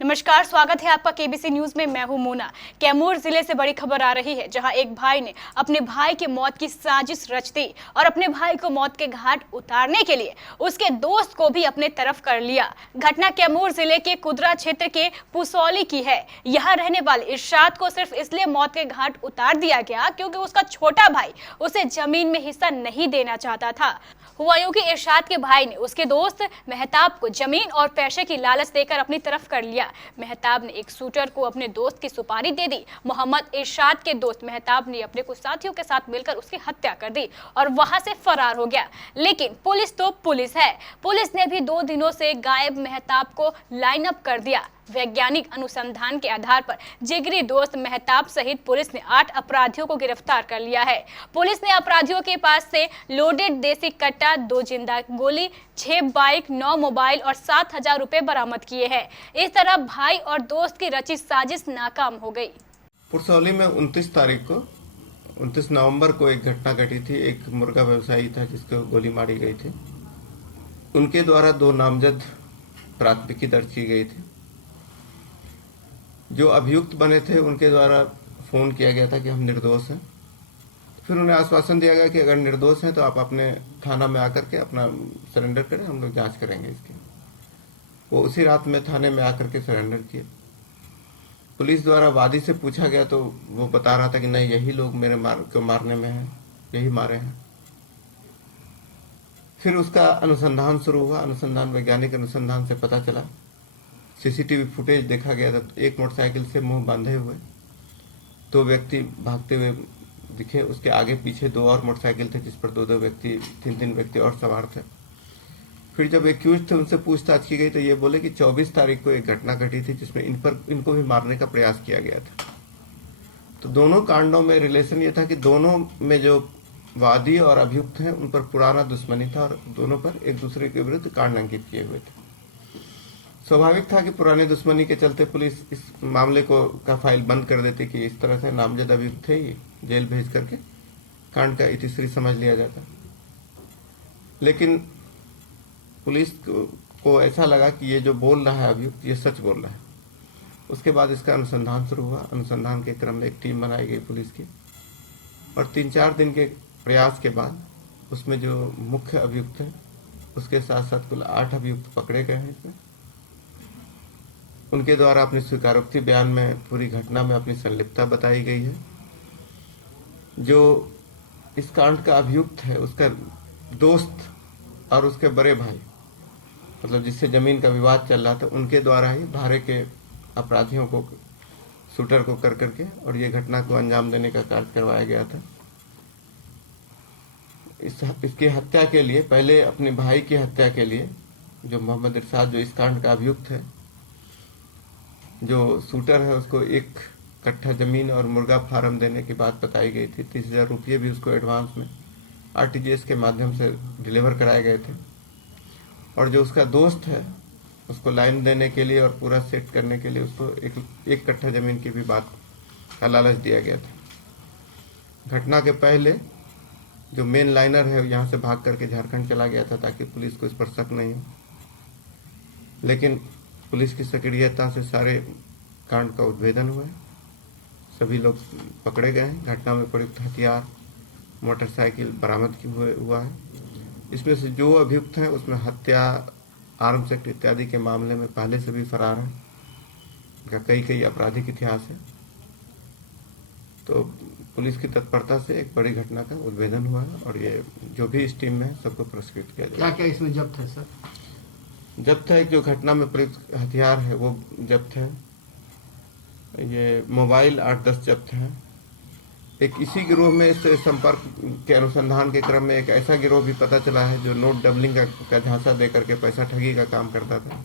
नमस्कार, स्वागत है आपका केबीसी न्यूज में। मैं हूं मोना। कैमूर जिले से बड़ी खबर आ रही है, जहां एक भाई ने अपने भाई की मौत की साजिश रच दी और अपने भाई को मौत के घाट उतारने के लिए उसके दोस्त को भी अपने तरफ कर लिया। घटना कैमूर जिले के कुदरा क्षेत्र के पुसौली की है। यहाँ रहने वाले इरशाद को सिर्फ इसलिए मौत के घाट उतार दिया गया क्योंकि उसका छोटा भाई उसे जमीन में हिस्सा नहीं देना चाहता था। हुआ यूं कि इरशाद के भाई ने उसके दोस्त मेहताब को जमीन और पैसे की लालच देकर अपनी तरफ कर लिया। मेहताब ने एक शूटर को अपने दोस्त की सुपारी दे दी। मोहम्मद इरशाद के दोस्त मेहताब ने अपने कुछ साथियों के साथ मिलकर उसकी हत्या कर दी और वहां से फरार हो गया। लेकिन पुलिस तो पुलिस है। पुलिस ने भी 2 दिनों से गायब मेहताब को लाइन अप कर दिया। वैज्ञानिक अनुसंधान के आधार पर जिगरी दोस्त मेहताब सहित पुलिस ने 8 अपराधियों को गिरफ्तार कर लिया है। पुलिस ने अपराधियों के पास से लोडेड देसी कट्टा, 2 जिंदा गोली, 6 बाइक, 9 मोबाइल और 7,000 रुपए बरामद किए हैं। इस तरह भाई और दोस्त की रची साजिश नाकाम हो गई। पुरसौली में 29 नवंबर को एक घटना घटी थी। एक मुर्गा व्यवसायी था जिसको गोली मारी गई थी। उनके द्वारा 2 नामजद प्राथमिकी दर्ज की गई थी। जो अभियुक्त बने थे उनके द्वारा फोन किया गया था कि हम निर्दोष हैं। फिर उन्हें आश्वासन दिया गया कि अगर निर्दोष हैं तो आप अपने थाना में आकर के अपना सरेंडर करें, हम लोग जांच करेंगे इसकी। वो उसी रात में थाने में आकर के सरेंडर किए। पुलिस द्वारा वादी से पूछा गया तो वो बता रहा था कि नहीं, यही लोग मेरे मारने में हैं, यही मारे हैं। फिर उसका अनुसंधान शुरू हुआ। अनुसंधान, वैज्ञानिक अनुसंधान से पता चला, सीसीटीवी फुटेज देखा गया था। एक मोटरसाइकिल से मुंह बांधे हुए 2 व्यक्ति भागते हुए दिखे। उसके आगे पीछे 2 और मोटरसाइकिल थे जिस पर 2-2 व्यक्ति, 3-3 व्यक्ति और सवार थे। फिर जब एक्यूज थे उनसे पूछताछ की गई तो ये बोले कि 24 तारीख को एक घटना घटी थी जिसमें इनको भी मारने का प्रयास किया गया था। तो दोनों कांडों में रिलेशन ये था कि दोनों में जो वादी और अभियुक्त हैं उन पर पुराना दुश्मनी था और दोनों पर एक दूसरे के विरुद्ध कांड अंकित किए हुए थे। स्वाभाविक था कि पुरानी दुश्मनी के चलते पुलिस इस मामले का फाइल बंद कर देती कि इस तरह से नामजद अभियुक्त थे, ये जेल भेज करके कांड का इतिश्री समझ लिया जाता। लेकिन पुलिस को ऐसा लगा कि ये जो बोल रहा है अभियुक्त, ये सच बोल रहा है। उसके बाद इसका अनुसंधान शुरू हुआ। अनुसंधान के क्रम में एक टीम बनाई गई पुलिस की और 3-4 दिन के प्रयास के बाद उसमें जो मुख्य अभियुक्त है उसके साथ साथ कुल 8 अभियुक्त पकड़े गए हैं। इसमें उनके द्वारा अपनी स्वीकारोक्ति बयान में पूरी घटना में अपनी संलिप्तता बताई गई है। जो इस कांड का अभियुक्त है उसका दोस्त और उसके बड़े भाई, मतलब जिससे जमीन का विवाद चल रहा था, उनके द्वारा ही भारे के अपराधियों को, शूटर को कर करके और ये घटना को अंजाम देने का कार्य करवाया गया था। इसकी हत्या के लिए, पहले अपने भाई की हत्या के लिए, जो मोहम्मद इरशाद, जो इस कांड का अभियुक्त है, जो शूटर है, उसको 1 कट्ठा जमीन और मुर्गा फार्म देने की बात बताई गई थी। 30,000 रुपये भी उसको एडवांस में आरटीजीएस के माध्यम से डिलीवर कराए गए थे। और जो उसका दोस्त है उसको लाइन देने के लिए और पूरा सेट करने के लिए उसको एक कट्ठा जमीन की भी बात का लालच दिया गया था। घटना के पहले जो मेन लाइनर है यहाँ से भाग करके झारखंड चला गया था ताकि पुलिस को इस पर शक नहीं हो। लेकिन पुलिस की सक्रियता से सारे कांड का उद्भेदन हुआ है। सभी लोग पकड़े गए हैं। घटना में प्रयुक्त हथियार, मोटरसाइकिल बरामद हुआ है। इसमें से जो अभियुक्त हैं उसमें हत्या, आर्म्स एक्ट इत्यादि के मामले में पहले से भी फरार हैं। इनका कई आपराधिक इतिहास है। तो पुलिस की तत्परता से एक बड़ी घटना का उद्भेदन हुआ है और ये जो भी इस टीम में है सबको पुरस्कृत किया जाएगा। क्या इसमें जब्त है सर? जब्त है, जो घटना में प्रयुक्त हथियार है वो जब्त है। ये मोबाइल 8-10 जब्त हैं। एक इसी गिरोह में से संपर्क के अनुसंधान के क्रम में एक ऐसा गिरोह भी पता चला है जो नोट डबलिंग का झांसा दे करके पैसा ठगी का काम करता था।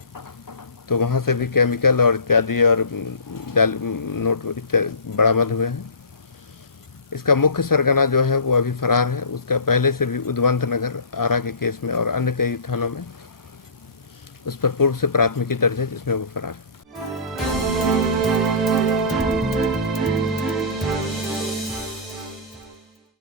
तो वहाँ से भी केमिकल और इत्यादि और नोट बरामद हुए हैं। इसका मुख्य सरगना जो है वो अभी फरार है। उसका पहले से भी उद्वंत नगर आरा के केस में और अन्य कई थानों में उस पर पूर्व से प्राथमिकी दर्ज है जिसमें वो फरार है।